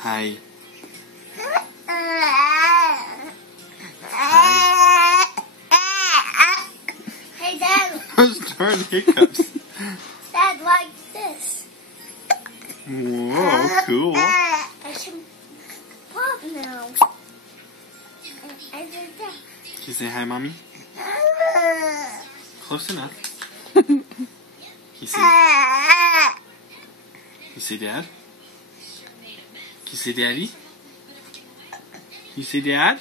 Hi. Hey, Dad. Those darn hiccups. Dad, like this. Whoa, cool. I can pop now. I did that. Can you say hi, Mommy? Close enough. Can you say Dad? Can you say Daddy? Can you say Dad?